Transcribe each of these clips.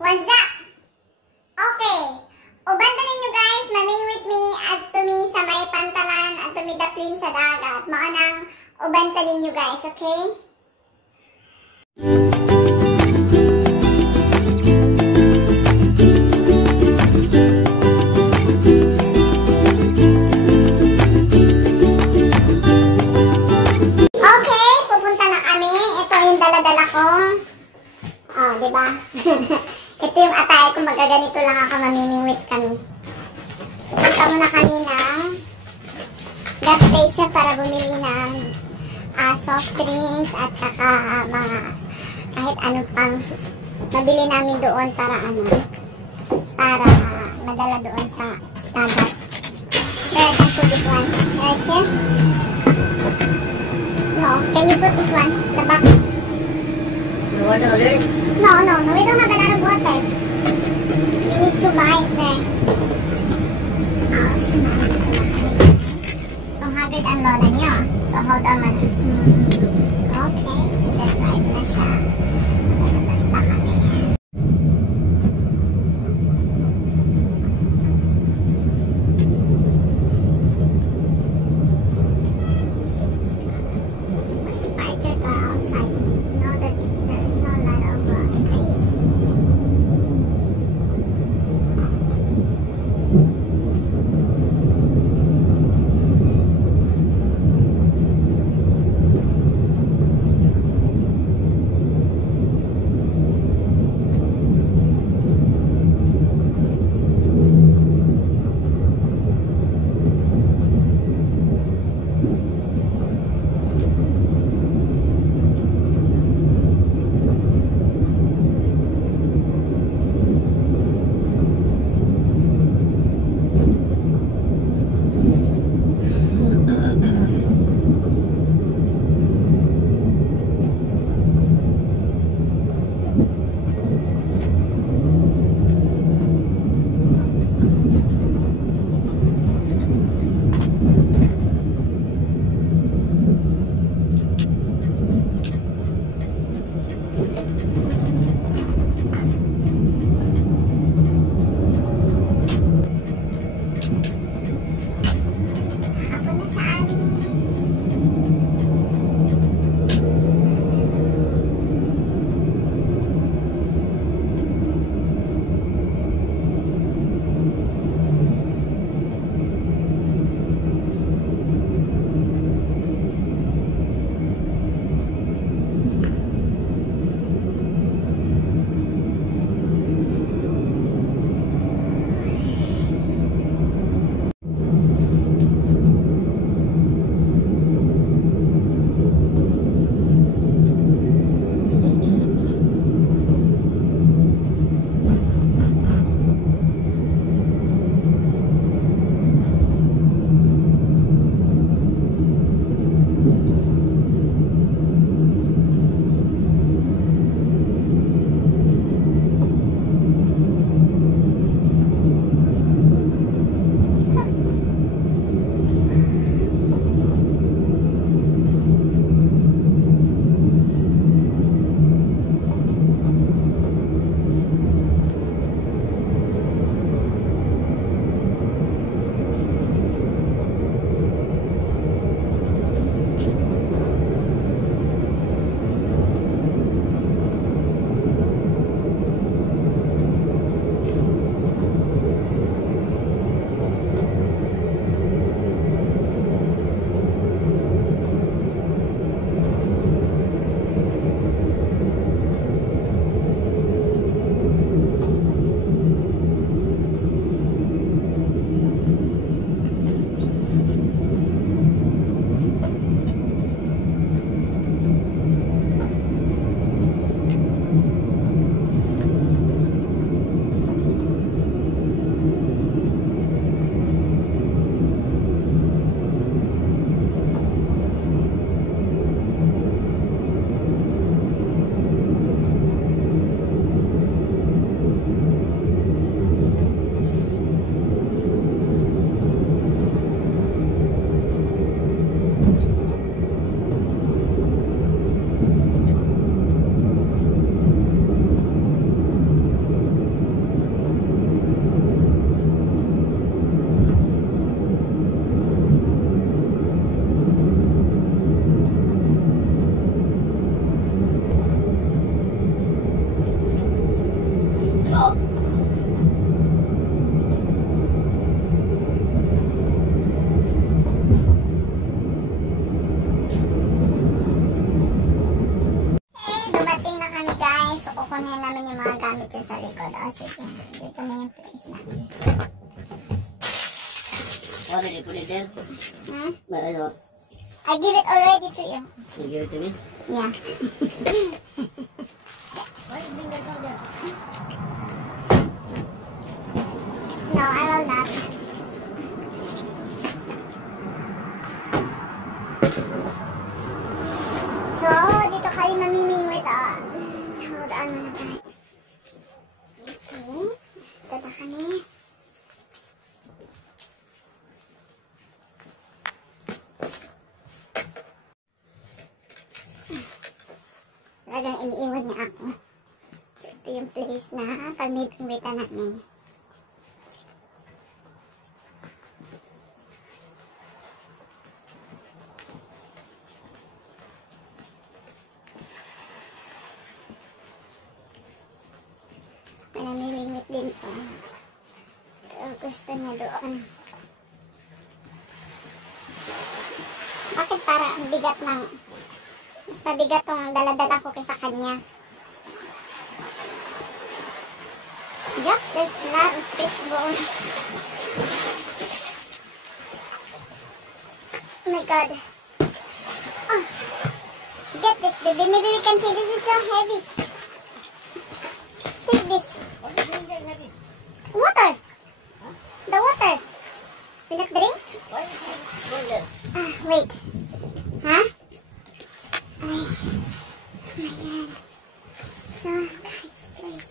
What's up? Okay. Ubanda ninyo guys, mamingwit mi at tumi sa may pantalan at tumidaplin sa dagat. Maanang ubanda ninyo guys, okay? Okay, pupunta na kami. Ito yung dala-dala ko. Oh, diba? Ito yung attire kung magaganito lang ako, mamimingwit kami. Punta muna kami ng gas station para bumili ng soft drinks at saka mga kahit ano pang mabili namin doon para madala doon sa dagat. Where can put this one? Right here? No, can you put this one? The back? Water already? No, we don't have a lot of water. We need to buy it there. So, haggard ang lola niyo. So, hold on man. Okay, let's drive na siya. Lalabas na kami. Park your car outside. Know that there is no lot of space. yung mga gamit dyan sa likod. O, sige. Dito na yung place natin. What did you put it there? Hmm? Ano? I give it already to you. You give it to me? Yeah. Why you bring that down there? No, I will not. So, dito kayo mamimingwit. Hold on muna tayo. Okay. Dito na kami. Talagang iniiwan niya ako. So, ito yung place na pamimingwitan namin. Namimingwit din po. Pero gusto niya doon. Bakit parang ang bigat ng... Mas mabigat tong daladala ko kaysa kanya. Yup, there's a lot of fish bone. Oh my god. Oh. Get this, baby. Maybe we can see. This is so heavy. Take this. Water. Huh? The water. Will not drink? Why you go there? Wait. Huh? Ay. Oh my god. So, guys, please.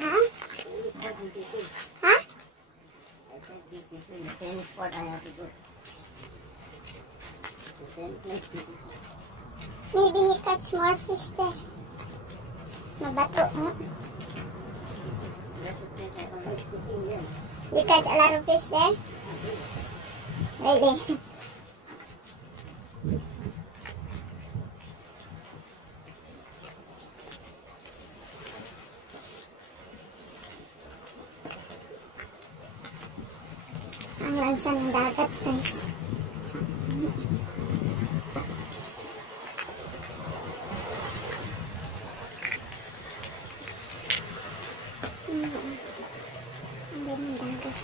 Huh? Huh? I think this is the same spot I have to go. The same place. Maybe he catch more fish there. Mabato mo. That's the place I always fishing there. You catch a lot of fish there? Really? Ang lansa ng dagat, guys. Ang ganda ng dagat.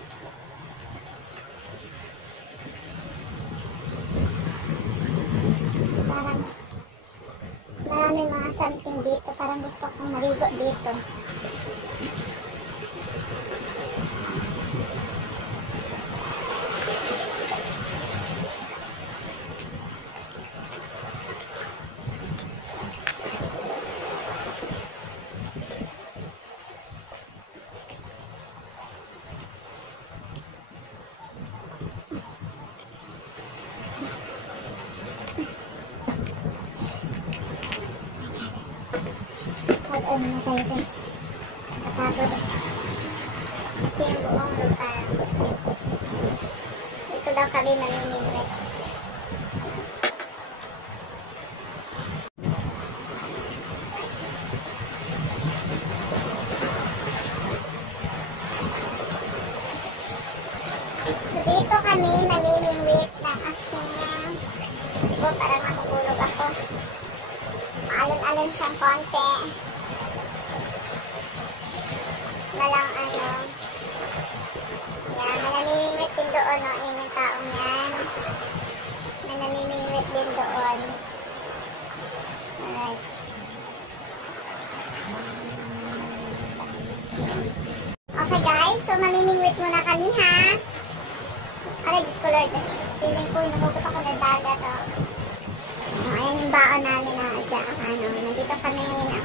Parang maraming mga something dito. Parang gusto kong maligo dito. Hold on muna tayo, guys. Kapagod. Ito yung buong lupa. Ito daw kami mamimingwit. So dito kami mamimingwit ng aking siguro parang makutulog ako. Alon-alon siyang konti. Walang ano. Yan, nanamimingwit din doon, no? Ayan yung taong yan. Nanamimingwit din doon. Alright. Okay guys, so mamimingwit muna kami ha. Aray, Diyos ko Lord. Feeling ko, namugot ako ng dagat, oh. Ayan yung baon namin na dyan, ano. Nandito kami ngayon,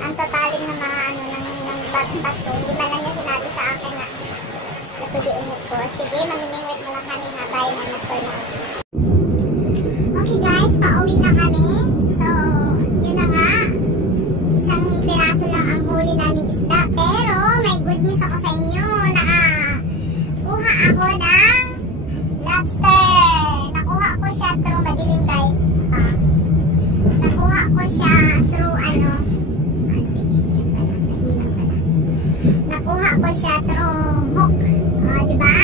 ang totaling ng mga ano ng backpack ko. Hindi man lang niya sinabi sa akin na natudiunit ko. Sige, mamimingwit mo lang kami na tayo na natuloy na. Okay guys, pauwi na kami. So, yun na nga. Isang piraso lang ang huli namin isda. Pero, may good news ako sa inyo. Nakakuha ako ng lobster. Nakuha ko siya through madilim guys. Nakuha ko siya through ano. Nakuha ko siya through hook. O, diba?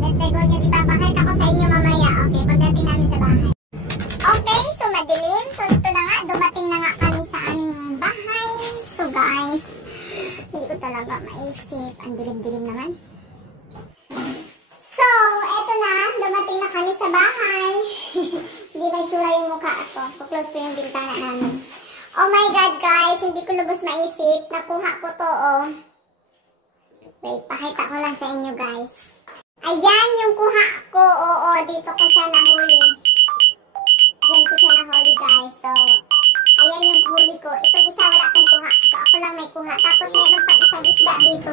Let's go niya. Diba? Pakita ko sa inyo mamaya. Okay, pagdating namin sa bahay. Okay, so madilim. So, ito na nga. Dumating na nga kami sa talaga maisip. Ang dilim-dilim naman. So, eto na. Dumating na kami sa bahay. Hindi ba itsura yung mukha ko? Kuklose ko yung bintana namin. Oh my God, guys. Hindi ko lubos maisip. Nakuha ko to, oh. Wait, pakita ko lang sa inyo, guys. Ayan yung kuha ko. Oo, dito ko siya nahuli. Diyan ko siya nahuli, guys. So, ayan yung huli ko. Itong isa wala akong kuha. So, ako lang may kuha. Tapos meron pang isang isda dito.